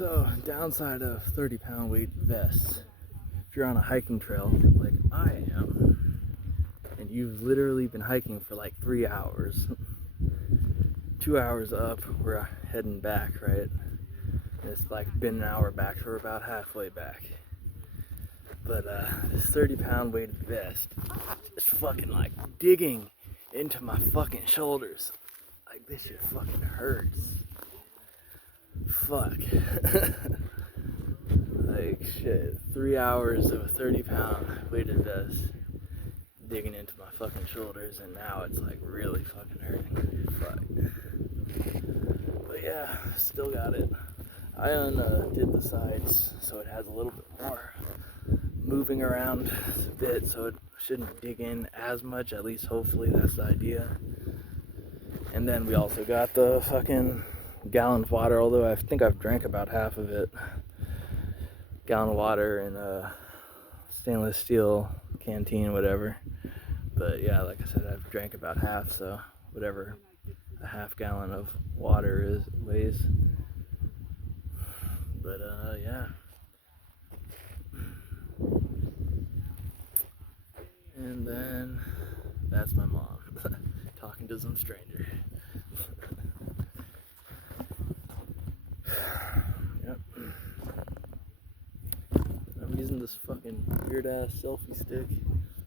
So, downside of 30-pound weight vests. If you're on a hiking trail like I am, and you've literally been hiking for like 3 hours, 2 hours up, we're heading back, right? And it's like been an hour back, so we're about halfway back. But this 30-pound weighted vest is fucking like digging into my fucking shoulders. Like, this shit fucking hurts. Fuck. Like, shit. 3 hours of a 30-pound weighted vest digging into my fucking shoulders, and now it's like really fucking hurting. Fuck. But yeah, still got it. I did the sides so it has a little bit more moving around a bit, so it shouldn't dig in as much, at least hopefully that's the idea. And then we also got the fucking gallon of water, although I think I've drank about half of it. Gallon of water in a stainless steel canteen, whatever. But yeah, like I said, I've drank about half, so whatever a half gallon of water weighs. But yeah. And then that's my mom talking to some stranger. Yep. I'm using this fucking weird ass selfie stick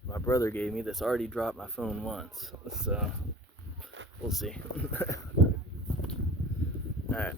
my brother gave me that's already dropped my phone once, so we'll see. Alright.